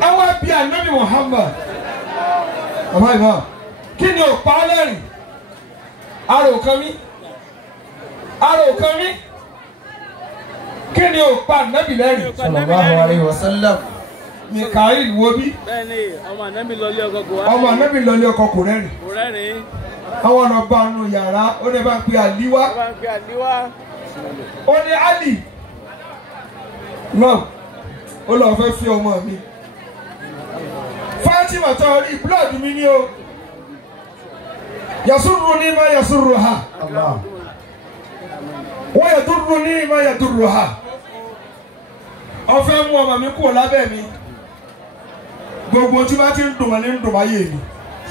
àwọn bí Ànábì Muhammad bàbá ìmọ̀ kí ni ò pa á lẹ́rìn arò kan mi kí ni ò pa Ànábì lẹ́rìn sallallahu alaihi wasallam. Mikael wo bí bẹ́ẹ̀ni ọmọ Ànábì lọlé ọkọ kò wá. ọmọ Ànábì lọlé ọkọ kò rẹ́rìn kò rẹ́rìn. àwọn ọ̀nà bá nù yàrá ó ní bá ń pe àlíwá ó bá ń pe àlíwá. ó ní Ali náà ó lọ fẹ́ fi ọmọ mi Fatima tó rí blood mi ní o yasuru ní ma yasuru ha wọ́n yadurru ní ma yadurru ha ọfẹ́ mú ọmọ mi kúrò lábẹ́ mi gbogbo tí bá ti ń dùn wọn ní ń dùn ayé mi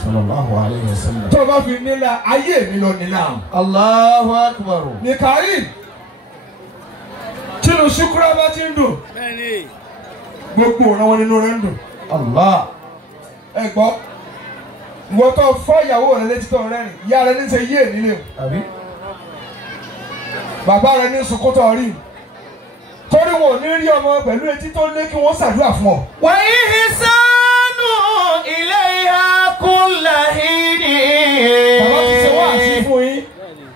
sallallahu alaihi wasallam. tó bá fi nílà ayé mi lọ nílà Allahu akbar. Mikael tínú ṣúkúrá bá ti ń dùn bẹ́ẹ̀ni. gbogbo ọ̀ràn wọn nínú rẹ̀ ń dùn Allah. ẹ gbọ́ ìwọ tó fọ́ ìyàwó rẹ létí tó rẹ́rìn ìyá rẹ ní ṣe yé nílé o Àbí? bàbá rẹ ní sunkún tó rí torí wọn ò ní rí ọmọ pẹ̀lú etí tó lé kí wọ́n ṣàdúrà fún ọ. Wa ihsanu ilayha kulla hini. bàbá ti ṣe wá àṣì fún yín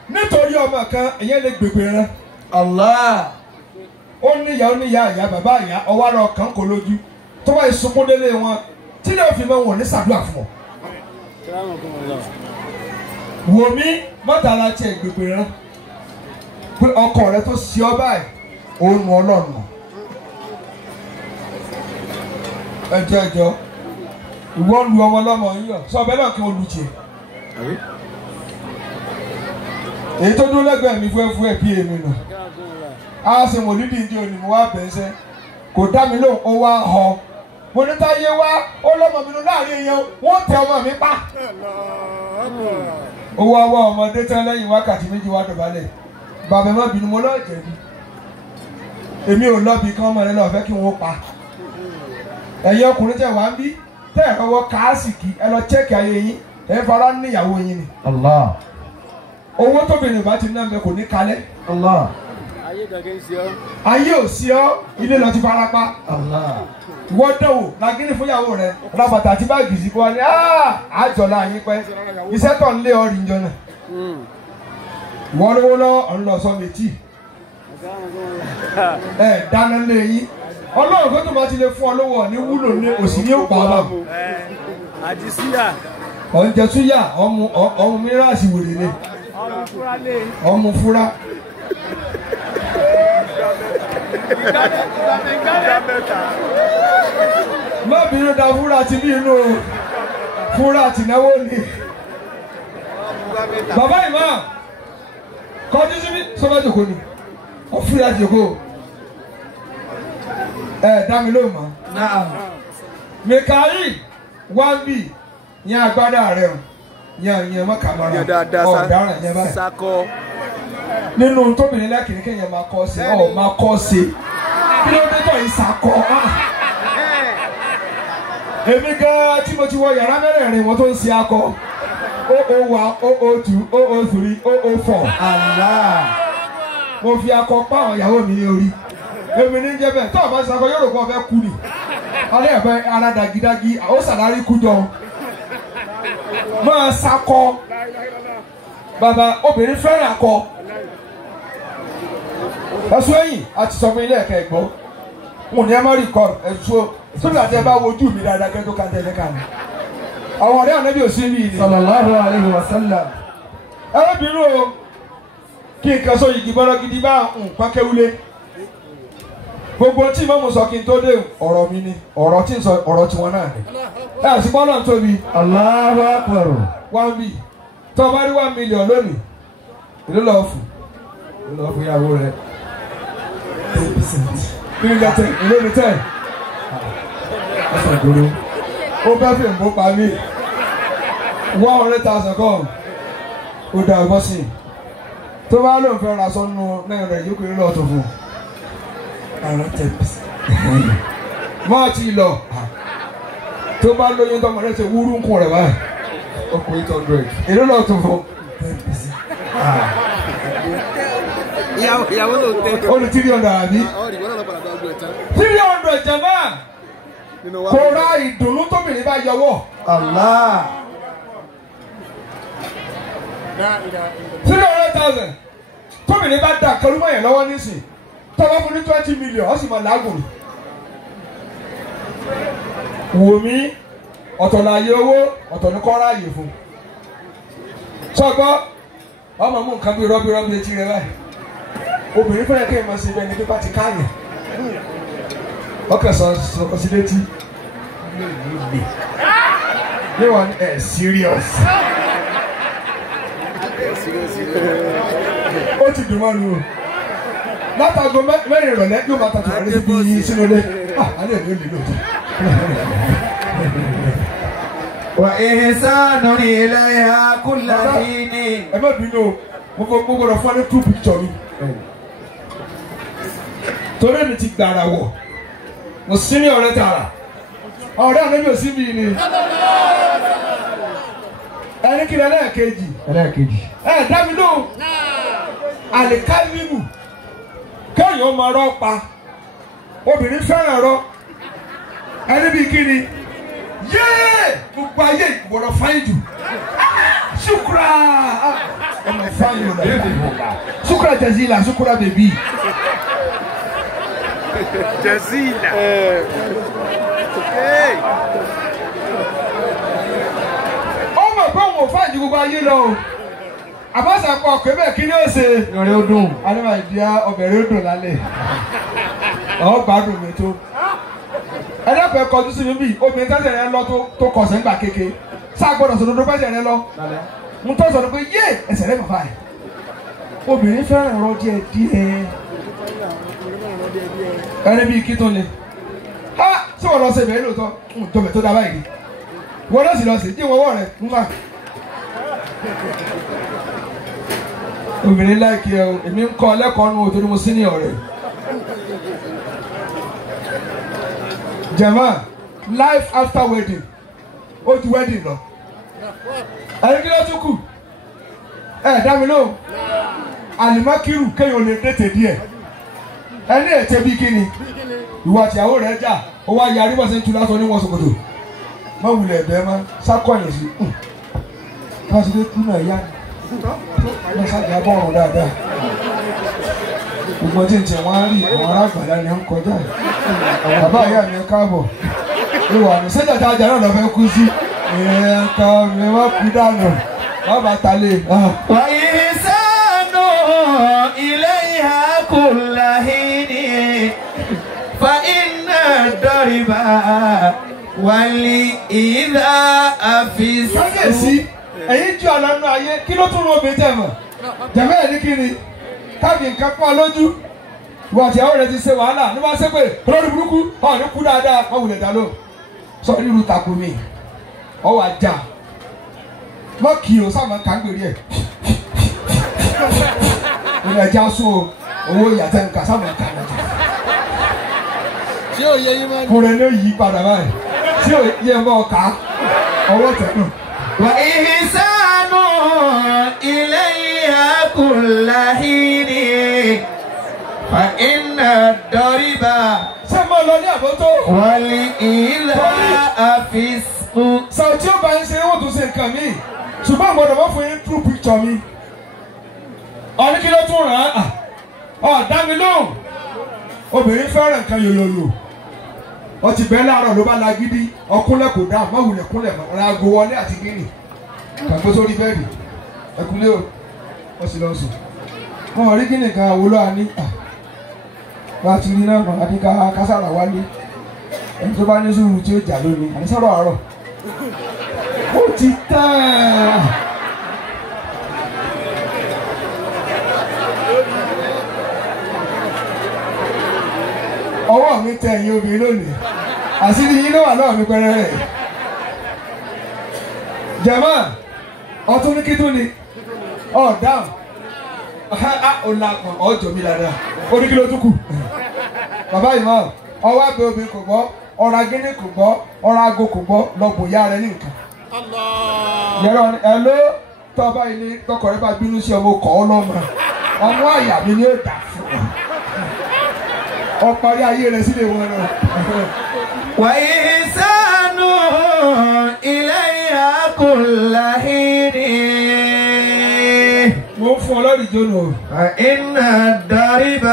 nítorí ọmọ kan ìyẹn lè gbègbè rẹ Allah. ó níyà ìyá bàbá ìyá ọwọ́ àrò kan kò lójú tó bá ìsunkún délé wọn tí lè fi mọ wọn ní ṣàdúrà fún ọ. wò mí mọ́tàlá tiẹ̀ gbègbè rẹ pé ọkọ rẹ tó ṣe ọ báyìí òun nu ọlọ́run ẹjọ́ ìwọ lu ọmọ ọlọ́mọ yíyọ sọ bẹ́ẹ̀ náà kí wọ́n lu tiẹ̀ èyí tó dúró lẹ́gbẹ̀ẹ́ mi fún ẹ̀ bí èmi nù á ṣe mòlídì ìdí òní mo wá bẹ̀ẹ́sẹ̀ kò dá mi lóhùn ó wá họ mo ní táyé wá ó lọ́mọ mi nù láàrin èèyàn wọ́n tẹ ọmọ mi pa ó wá wá ọmọdé tán lẹ́yìn wákàtí méjì wá dọ̀bálẹ̀ bàbá má bínú mo lọ́ọ̀ jẹ̀bi èmi ò lọ́bi kí wọ́n mọ̀ lẹ́nu ọ̀fẹ́ kí wọ́n pa ẹ̀yin ọkùnrin tẹ̀ wá ń bí tẹ̀ ẹ̀ fọwọ́ káàsìkì ẹ lọ chẹ́ẹ̀kì ayé yín ẹ̀ fara níyàwó yín ni Allah. owó tóbìnrin bá ti ná mẹ́ kò ní kalẹ̀ Allah. ayé gàgé ń ṣe ọ́. ayé ò sí ọ ilé lọ ti fara pa Allah. wọ́n dẹ̀wò lágínní fúnyàwó rẹ̀ rábàtà àti báàgì sí kó wá ní àjọlá yín pẹ́ iṣẹ́ tó ń lé ọ rìn jọ náà wọ́n lówó lọ́wọ́ ọ̀n lọ sọ méjì dáná lé yín ọlọ́run tó tó bá ti lè fún ọ lówó ní wúlò ní òsì ní òpá ọlọ́run àdìsíyà. ọ̀njẹ súyà ọmú mírààsì wèrè ni ọmọ fúra lé. ọmú fúra má bínú da fúra ti bí inú fúra tìnáwó ni bàbá ìmọ̀ kọjú síbí sọ́bà jòkó ni ó fúra jòkó dá mi lóhùn mọ́. Naam. Mikael wambi yẹn agbádá rẹ o yẹn mọ kàmọ́ra ọ̀daràn yẹn báyìí. sakọ. nínú tóbìnrin lẹ́kìnrin kéèyàn máa kọ́ sí máa kọ́ sí kí ló dé tó yìí sakọ. èmi gan-an tí mo ti wọ yàrá mẹ́rẹ̀ẹ̀rin wọn tó ń ṣe akọ 001 002 003 004 Allah. mo fi akọ pa àwọn ìyàwó mi ní orí èmi ní jẹ́ bẹ́ẹ̀ tó o bá sakọ yóò rò pé o fẹ́ kú ni alẹ́ ẹ̀fẹ́ ara dàgídágí àwọn sàlárí kú jọ máa sakọ bàbá obìnrin fẹ́ràn akọ ẹ̀sùn ẹ̀yìn àti sọ fún ilé ẹ̀ka ẹ̀gbọ́n mo ní ẹ má rí kọ ẹ̀sùn sórí àti ẹ bá wojú mi dáadáa kẹ́ tó ká tẹ́lẹ̀ ká mi àwọn ọ̀rẹ́ ànábì ò sí mi ni Sallallahu alaihi wasallam. ẹlẹ́bìnrin o kí nǹkan sọ yìí gbọ́dọ̀ gidi bá nǹkan kéwúlé gbogbo tí mọ́mú sọ kí n tó dé ọ̀rọ̀ mi ni ọ̀rọ̀ tí ń sọ ọ̀rọ̀ tiwọn náà ni ẹ̀ sì bọ́lá ń tóbi Allahu akbar. 1B tó o bá rí 1 million lónìí èló lọ́ọ́ fún ìyàwó rẹ̀ 10%. Kí ni jẹ́ 10? Èló ni 10? Ọ̀sán ìgboro. Ó bá fi ìbò pa mí. 100,000 kọ́. Ó dá ọgbọ́n sí i. Tó bá lóun fẹ́ ra sọ́nù náà rẹ̀ yókù ní lọ́ọ̀tún fún un. Àrà 10%. Máa ti lọ. Tó bá lóyún tọmọ rẹ̀ ṣe wúrú ń kún rẹ̀ báyìí. Ó kù 800. Èló lọ́ọ̀tún fún un. 10%. ìyàwó ló tẹ. Ó ní 300 àbí? 300 jẹ̀mọ́. kò ra ìdùnnú tóbìnrin bá yọwọ́. Allah. 300,000 tóbìnrin bá dà kẹrùmọ̀ yẹn lọ́wọ́ nísìn tọ́wọ́ fún ní 20 million ó sì mọ̀ lágùn. wò mí ọ̀tọ̀ láyé owó ọ̀tọ̀ ní kọ́ra àyè fún. sọ́gbọ́ ọmọ mú nǹkan bí rọ́bì etí rẹ báyìí obìnrin fẹ́rẹ̀ kí n máa ṣe bẹ́ẹ̀ ni pípa ti káyàn ọkàn sọ sí létí yíwọ ẹ serious ó ti dùn mọ́nu o látago mẹ́rin ìrọ̀lẹ́ yóò máa tàtù àrí síbi sínú ilé alẹ́ mi ò lè lò tó. Wa ihsanu ilayha kulla hini. ẹ má bínú o mo gbọ́dọ̀ fún ọ ní 2 picture mi torí mi ti gbàrà wọ̀ mo sí ní ọ̀rẹ́ tààrà ọ̀rẹ́ àná mi ò sí mi ni ẹni kí ni ẹlẹ́ẹ̀kejì dá mi lóhùn àlìkálímù kéèyàn máa rọ́ pa obìnrin fẹ́ràn rọ́ ẹni bíi kí ni yéé gbogbo ayé ìgbọ̀rọ̀ fáyín jù ṣùkúrà ọmọ fáyín ọ̀dà ṣùkúrà jazila ṣùkúrà bèbí. Jazila. Ó mọ̀ pé òun ò fáyín ju gbogbo ayé lọ o àbáṣà pọ̀ pé bẹ́ẹ̀ kí ni ó ṣe. Ìrọ̀lẹ́ ó dùn. alẹ́ ìdí ọbẹ̀ rẹ̀ ó dùn lálẹ́ ọ̀ gbádùn mi tó. ẹ̀dẹ́gbẹ̀ẹ́ kọjú sí mi bí obìnrin tẹ́sẹ̀ rẹ lọ tó kọ̀ọ̀sẹ̀ ńgbà kéke sáà gbọ́dọ̀ sọ̀dọ̀dọ̀ pẹ́sẹ̀ rẹ lọ. mo tọ́ sọ̀rọ̀ pé yé ẹsẹ̀ rẹ bàbá ẹ̀ obìnrin fẹ́ràn ọ̀rọ̀ díẹ̀ díẹ̀ ẹni bíi kí tó le ha tí wọ́n lọ ṣe bẹ́ẹ̀ lóòótọ́ jọbẹ̀ tó dábàá yìí wọ́n lọ sí díẹ̀ wọ́wọ́ rẹ̀ nígbà. obìnrin láìkí ẹ o èmi ń kọ́ lẹ́kọ̀ọ́ nù òtún ni mo sí ní ọ̀rẹ́. Jama, life after wedding ó ju wedding lọ ẹni kí ló tún kù dá mi lóhùn alimakiru kéèyàn lè dètè díẹ̀ ẹni ètè bíi kíni ìwà àtìyàwó rẹ̀ jà ó wá yarí bọ́sẹ̀ ń tu lásán níwọ̀n ṣòkòtò má wulẹ̀ ẹ̀bẹ̀ má sákọ̀yìn sí pásítọ̀ kú náà yá lọ sájà bọ̀ ọ̀run dáadáa gbogbo tí n tẹ̀ wọ́n á rí àwọn ará àgbàlá ni ó ń kọjá bàbá ìyá mi káàbọ̀ ìwà ní sẹ́jà tá a jà náà lọ fẹ́ kú sí ẹ̀ẹ́dọ̀ mi wọ́n kú dànù wọ́n bá ta lé. Wa ihsanu ilayha kulla hini fa inna dariba wal idha afis. kábíyèsí ẹ̀yin jù àlọ́nù ayé kí ló tún lóbi tẹ̀ mọ̀ jẹ̀mẹ́ ẹ̀ ní kí ni káàbì nǹkan pọ́n lójú ìwà àtìyàwó rẹ̀ ti ṣe wàhálà ní wọ́n ṣe pé olórí burúkú ọ̀ ní kú dáadáa wọ́n wulẹ̀ dá ló sọ nílùú takò mi ọ̀ wà já mọ́ kì í o sáà máa ń kàgbèrè ẹ̀ ìrìn ẹ̀já sún o owó ìyàtẹ̀ nǹkan sáà máa ń kàgbèrè Ṣé o yẹ yín máa ń. kúrẹ́ ní òyì padà báyìí tí ò yẹ mọ́ ọ̀ka ọwọ́ tẹ̀kùn. Wa ihsanu ilayha kulla hini fa inna dariba ṣé mo lọ ní àbótó. wal idha afis. Sàwùtí ó bá ń ṣe wọ́n tún ṣe nǹkan mi ṣùgbọ́n àgbọ̀dọ̀ wọ́n fún yín true picture mi. ọ̀ní kí ló tún ràn án dá mi lóhùn obìnrin fẹ́ràn nǹkan yòyòyò wọ́n ti bẹ́ẹ̀ láàárọ̀ ló bá la gidi ọkúnlẹ̀ kò dáa má wulẹ̀ kúnlẹ̀ mọ́ ọ̀rẹ́ aago wọlé àti gíní kàgbé sórí bẹ́ẹ̀dì ẹkúnlé o wọ́n sì lọ sùn wọn ò rí gíní kan àwòlọ́ àní wọ́n á ti rí náà àti kására wálé ẹni tó bá ní sùúrù tí ó jà lónìí àní sọ̀rọ̀ àárọ̀ ó ti tán. ọwọ́ mi tẹ ẹ̀yin obìnrin lónìí àṣírí yín ló wà náà mi pẹ́rẹ́ jẹ̀mọ́ ọtún ní kíntún ni dáhùn ọ̀làpọ̀ ọ̀jọ̀ mi dáadáa ó ní kí ló tún kù bàbá yìí máa ọwọ́ abẹ obìnrin kò gbọ́ ọ̀rọ̀ agídí kò gbọ́ ọ̀rọ̀ aago kò gbọ́ lọ́gbọ̀n ìyá rẹ ní nǹkan yẹ̀rọ ẹ̀ ló tọ́ba yìí ní tọkọ rẹ bá bínú sí ọmọ kọ́ ọ lọ́mọ ọmọ àyà mi ni ó dà fún ọ. Ọparí ayé rẹ̀ sílẹ̀ wọn náà. وإحسان إليها كل حين mo fún ọ lórí jóná. فإن الدرب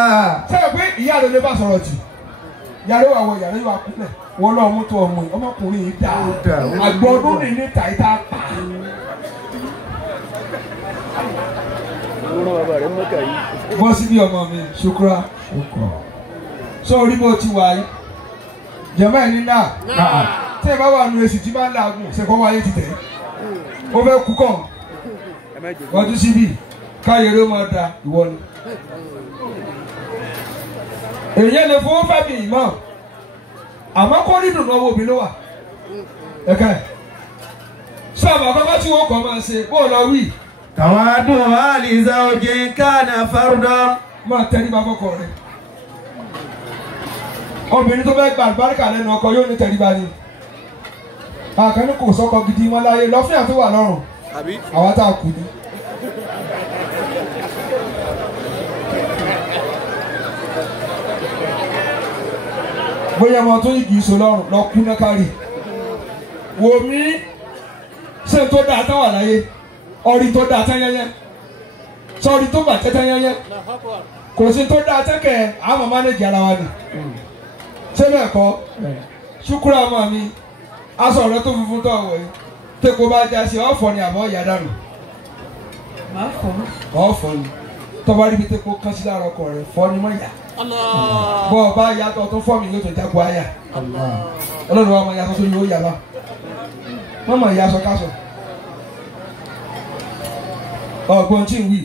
ṣé o pé ìyá rẹ lè bá sọ̀rọ̀ tì yàrá wà wọ yàrá yóò wá kúnlẹ̀ wọ́n lọ́ọ́ mú tó ọmọ yìí ọmọkùnrin yìí dáa àgbọ̀ ọdún ní níta ìta pa. bọ́ sí bí ọmọ mi ṣukura sọ orí bó ti wà yìí jẹ̀mọ́ ẹ̀ ní náà tí ẹ bá wà nù èsì tí bá ń làágùn ṣẹ̀kọ́ wáyé ti tẹ̀ ó fẹ́ kú kàn wọ́n tún síbí káyọ̀rọ̀ máa da ìwọ ni. èyí lè fowó fẹ́ mi ìmọ̀ àmọ́ kó rí dùnú owó mi ló wà ẹ̀ka ẹ̀ sábà àkọ́kọ́ tí wọ́n kọ́ máa ṣe bó lọ wí. تواضع لزوج كان فردا máa tẹríba fọ́kọ rẹ̀ obìnrin tó fẹ́ gba àlùbáríkà lẹ́nu ọkọ yóò ní tẹríba ni àkànní kò sọ́kọ gidi mọ́ láyé lọ́fíà tó wà lọ́rùn àwa tá a kù ní. bóyá ọmọ tó yí kì í so lọ́rùn lọ kú náà kárì wò mí ṣé tó dáa tán wà láyé ọrí tó dáa tán yẹnyẹn sọrí tó bàjẹ́ tán yẹnyẹn kò sí tó dáa tán kẹ àmọ́ mánéjì ara wa ni ṣé bẹ́ẹ̀ kọ́ ṣúkúrà ọmọ mi aṣọ rẹ tó funfun tó wọ̀ yìí tẹ́kọ̀ bá já sí ọ̀fọ̀ ni àbọ̀ ìyá dànù ọ̀fọ̀ ni tọ́ba ríbi tẹ́kọ̀ kán sí lára ọkọ rẹ̀ fọ́ ni mọ́ ìyá bọ́ ọba yàtọ̀ tó fọ́ mi yóò tó jágun àyà ọlọ́run wa máa yàtọ̀ tó yóò yàrá wọ́n mọ̀ ìyá aṣọ káṣọ ọgbọ́n tí ń wí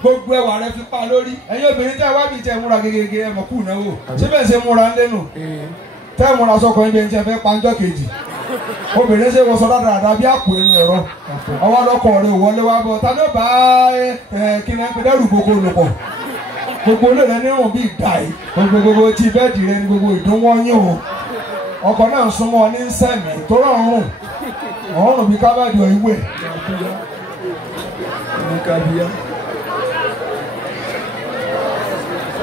gbogbo ẹwà rẹ fi pa lórí ẹ̀yin obìnrin tẹ́ wá bí tẹ́ múra gègé ẹmọ kù náwó ṣé bẹ́ẹ̀ ṣe múra ń lẹ́nu tẹ́ múra sọkọ ẹgbẹ́ ń tẹ́ fẹ́ panjọ́ kejì obìnrin ṣe wọṣọ dáadáa bí àpò ẹnu ẹ̀rọ ọwọ́ lọ́kọ̀ rẹ wọlé wá bọ̀ ta ló bá kí ni ẹgbẹ́ dẹ́rù gbogbo lòpọ̀ gbogbo olè rẹ nírun bí ìgbà yìí gbogbo tí bẹ́ẹ̀dì rẹ ní gbogbo ìdúnwọ́ yín o ọkọ̀ náà ń súnmọ́ ní sẹ́mi tó rọrùn ọ̀rùn bí kábàdì ọ̀ ìwé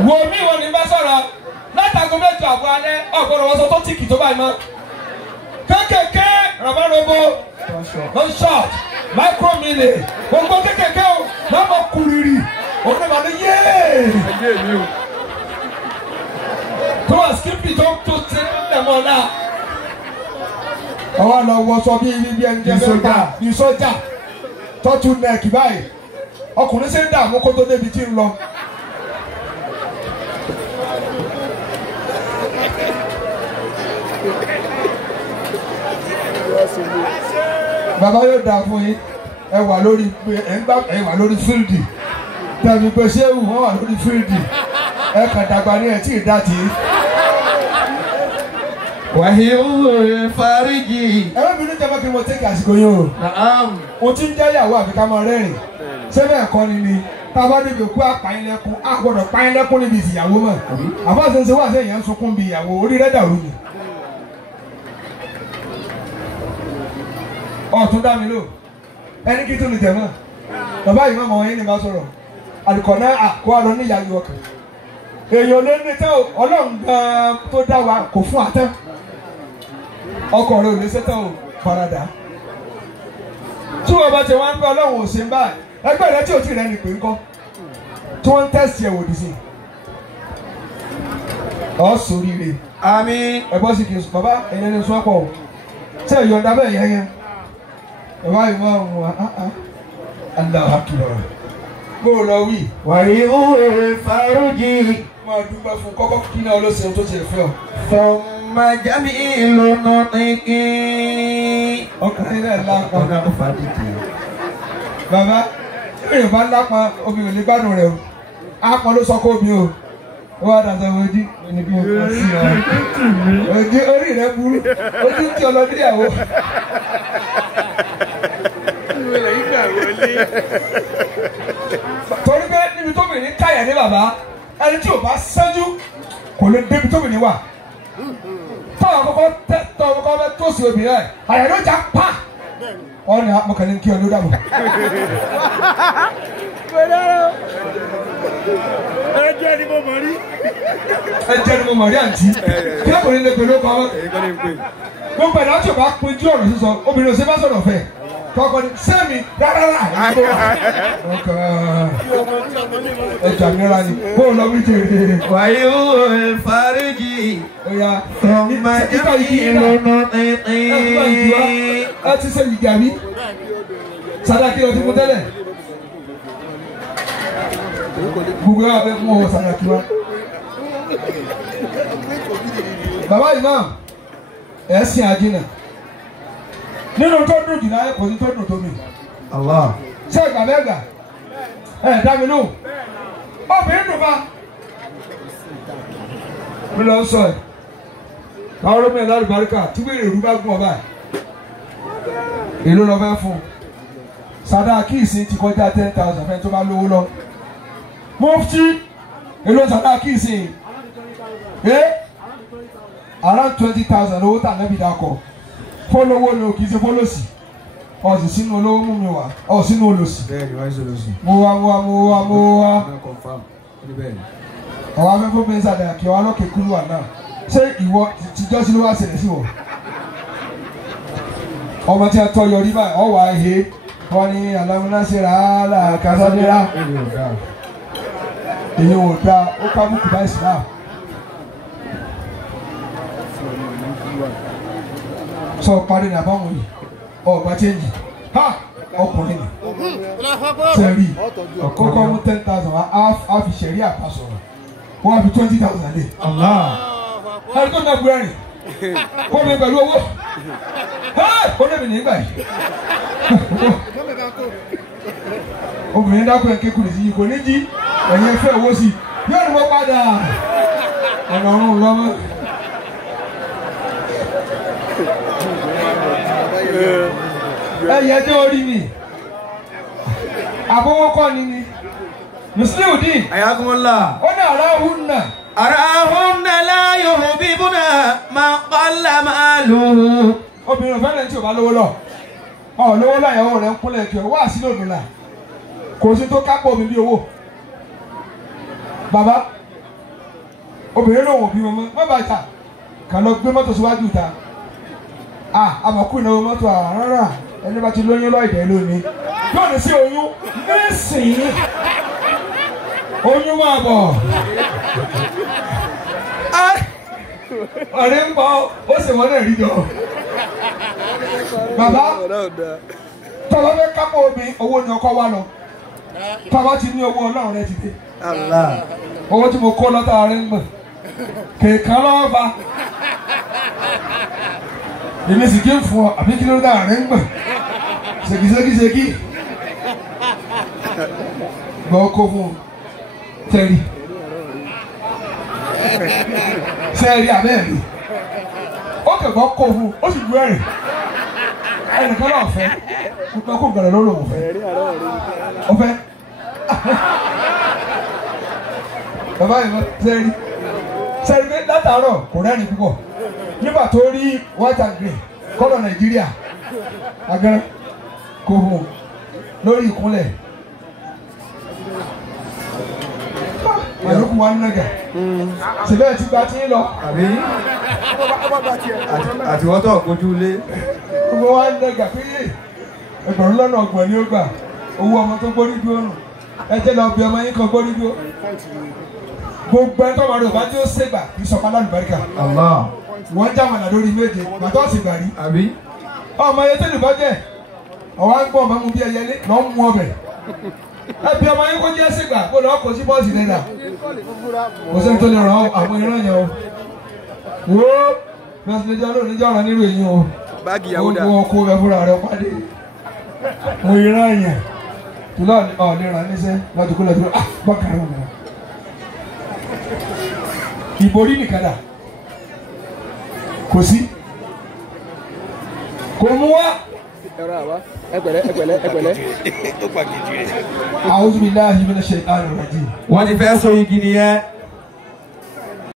wo mi wo ni bá sọ̀rọ̀ látago mẹ́jọ àbọ̀ alẹ́ ọ̀gbọ́n wọ́n sọ tó tìkì tó báyìí mọ́ kékèké rọ̀bọ̀rọ̀bọ̀ non short micro mili gbogbo kékèké o lọ́mọ kùrìrì òun náà bá ní yéé tó wà skipi tó ti lẹ̀mọ́ náà ọwọ́ lọ wọṣọ bí ẹni jẹ́ bẹ́ẹ̀ bí sójà tọ́tù nẹ́ẹ̀kì báyìí ọkùnrin ṣe ń dààmú kó tó débi tí ń lọ. bàbá yóò dáa fún yín ẹ wà lórí fíldì tẹ̀mí pé ṣéwù wọ́n wà lórí fíldì ẹ kàn dàgbà ní ẹ̀ tí ì dá tì í. wàhíù fáríjì. ẹ bá mi ní jẹ́ kí mo tẹ́kì àsìkò yín o. mo ti ń jẹ́ ìyàwó àfi ká máa rẹ́rìn ṣé bẹ́ẹ̀ kọ́ ni tábà níbi òkú àpáyínlẹ́kùn á gbọ́dọ̀ páyínlẹ́kùn níbi ìyàwó mọ̀ àbáṣe ń ṣe wá sí èèyàn sunkún bí ìyàwó orí rẹ̀ dàrú ni. ọ̀tún dá mi lò ẹni kí tún lè jẹ̀ mọ́ bàbá yìí máa mọ̀ wọ́n yín ni máa sọ̀rọ̀ àdìkọ̀ náà àkó àlọ́ ní ìyá yìí ọkàn èèyàn lé ní tẹ́ ọlọ́run gan-an tó dá wa kò fún àtẹ́ ọkọ̀ rẹ̀ ò lè ṣẹ́tẹ̀ ò faradà tí wọ́n bá ti wá ń gbọ́ ọlọ́run ò ṣe ń báyìí ẹgbẹ́ rẹ tí o ti rẹ ní pé ńkọ́ tí wọ́n ń tẹ̀sí ẹ̀ wò di sí ọ sóríire àmín. ẹ̀gbọ́n sì kì í sùn bàbá ẹ̀yẹ ní sọ́pọ̀ o tí ẹ̀ yọ̀ǹda bẹ́ẹ̀ yẹn yẹn bàbá yìí máa ń wà Allahu Akbar bó o lọ wí. wàhíù fáríjì. máa dúpẹ́ fún kọ́kọ́ kí náà ló ṣe tó ṣe fẹ́ ọ. thumma jamilun nutqi. ọkùnrin náà lápá. ọ̀nà fàdìdì. bàbá èèyàn bá lápá obìnrin lè gbádùn rẹ o àpọn ló sọ kó omi o ó wá dàtọ̀ ojú ní bí o kọ́ sí ọ ojú orí rẹ burú ojú tí ọlọ́dún ìyàwó. torí pé níbi tóbìnrin káyà ní bàbá ẹni tí ò bá ṣẹ́jú kò lè débi tóbìnrin wà tọ́wọ́ kọ́kọ́ bẹ́ tó sí obìnrin rẹ̀ àyà ló jà pa wọ́n ní amọ̀kànlé kí ọ ló dàbọ̀. ẹjẹ ni mo mọ̀ rí. ẹjẹ ni mo mọ̀ rí àǹtí kí ọkùnrin lè pẹ̀lú ọkọ wọn. gbogbo ẹ̀dá tí o bá pinjú ọ̀rọ̀ sísọ obìnrin ò ṣe bá sọ̀rọ̀ fẹ́ kọ́kọ́ ni sẹ́mi rárá ẹja mìíràn ni kó o lọ wí jèrè. wàyí ó fàríjì oya ọmọ jẹ́mi lọ́nà tẹ̀tẹ̀. ẹ ti ṣe ìgbà mi sadaki o ti mú tẹ́lẹ̀ gbogbo ẹ̀ bẹ mú ọ sadaki wa. bàbá yìí náà ẹ̀ sìn àjìnà nínú tó dùn jù láyé kò sí tó dùn tó mi. ṣé ìgbà bẹ́ẹ̀ gbà ẹ̀ dá mi lóhùn obìnrin dùn fa mi lọ sọ ẹ̀ káwọn ọmọ ẹ̀ lálùbáríkà tí wọ́n èrú bá gún ọ báyìí èló lọ fẹ́ fún un sadaki ìsìn ti kọjá 10,000 fẹ́ tó bá lówó lọ mufti èló sadaki ìsìn around 20,000 owó tà nẹ́bí dákọ̀ fọlọ́wọ́ ni o kì í ṣe fọlọ́sì ọ̀sìn sínú olówó mú mi wá ọ̀ sínú olòsì. bẹ́ẹ̀ni wáyé sọlọsì. mo wá ọ̀wá fẹ́fọ́ bẹ́ẹ̀ sadaki ọ̀wá lọ́kẹ́ kúlú wà náà ṣé ìwọ tìjọ́ sí ló wá ṣẹlẹ̀ sí wọ. ọmọ tí a tọ́ yọrí báyìí ọ̀wá ihe wọ́n ní alámúnáṣẹ́ra làkàtàdéra èyí ò dáa ó ká bùkù bá ìsìlámù. sọ parí ní àbáwọn yìí ọgbà chẹ́ǹjì ha ọkùnrin ni sẹ́rí kọ́kọ́ mú 10,000 wá á fi ṣẹ̀rí àpasọ̀rọ̀ wọ́n á fi 20,000 lé. ẹni tó ń dàgbé rìn kó mi pẹ̀lú owó kó lè mi nígbà yìí. obìnrin dákú ẹ̀ kékeré sí yìí kò ní jí ẹ̀yin ẹ̀fẹ́ owó sí yóò ní wọ́n padà ọ̀nà ọ̀run lọ́wọ́. ẹyẹ tí orí mi àbówókọ́ ni ni Musliudeen ayakumullah. ó ní arahunna. arahunna la yuhibbuna man qalla maluhu. obìnrin fẹ́rẹ̀ tí o bá lówó lọ ọ̀ lówó lọ ìyàwó rẹ̀ ń kúnlẹ̀ kí ọ wá sí lòdùn là kò sí tó kápọ̀ mi bí owó. bàbá obìnrin lòun ò bí wọn mọ́ bàtà kà lọ gbé mọ́tò síwájú ta àmọ̀kú ìnáwó mọ́tò àrárá ẹni bá ti lóyún lọ́ọ̀dẹ̀ lónìí yóò ní sí oyún nísìnyí oyún máa bọ̀ ọ̀rẹ́ ń bọ̀ ó sì wọ́n náà rí jọ. bàbá tọ́lá fẹ́ kápọ̀ omi owó ni ọkọ wa lọ tọ́lá ti ní owó ọlọ́run rẹ ti dé owó tí mo kó lọ́tà rẹ ń gbọ̀n kèékan lọ́wọ́ bá èmi sì kí n fún ọ àbí kí ló dá rẹ ń gbọ̀n ṣèkìṣèkìṣèkì gbọ́ kó fún un tẹ́rì sẹ́ẹ̀rì abẹ́ẹ̀lì ó kẹ̀kọ́ kó fún un ó sì gbé ẹ̀rìn ẹnìkan náà fẹ́ kó kó gbẹ̀rẹ̀ lọ́rùn òun fẹ́ ọ̀fẹ́ bàbá yìí sẹ́ẹ̀rì pé látàárọ̀ kò rẹ́rìn púpọ̀ nígbà tó rí white and green kọ́lọ̀ Nàìjíríà agẹ́rẹ́ kó fún un lórí ìkúnlẹ̀. àyókù wa nínú ẹ̀gẹ̀ síbẹ̀ tí gba tí ń lọ. àtiwọ́tọ̀ kojú lé. gbogbo wa nínú ẹ̀gẹ̀ pé ẹgbẹ̀rún lọ́nà ọgbọ̀n ni ó gbà owó ọmọ tó gbórí dúró nù ẹ jẹ́ lọ bí ọmọ yín kan gbórí dúró. gbogbo ẹ̀ tọ́wọ́ rẹ̀ bá tí ó ṣègbà kì í sọ̀kan lálùbáríkà. wọ́n já wọn lórí méje bàtọ́ sì gbà rí. ọmọ yẹn tẹ́lẹ̀ bọ́ jẹ́ ọ̀wá ń gbọ́ ọmọ mu bí ẹyẹlé lọ́ mú ọbẹ̀ ẹbí ọmọ yín kó jẹ́ sígbà kó lọ́ọ́ kó sí bọ́ọ̀sì lẹ́dà kò sẹ́ni tó lè ràn àwọn ìran yẹn o wo mẹsìlẹ́jọ́ lónìí jẹ́ ọ̀rọ̀ nírú èyí o gbogbo ọkọ rẹ fúnra rẹ pàdé mo ìran yẹn tó lọ́ọ̀ lè ràn níṣẹ́ lọ́ọ́ tó kó lọ́ọ́ tó bọ́ọ̀kà rẹ̀ wọ̀nyẹn ìborí nìkan dà kò sí kò mú wá. A'udhu billahi minash shaitanir rajim. wọ́n ti fẹ́ so igi nìyẹn.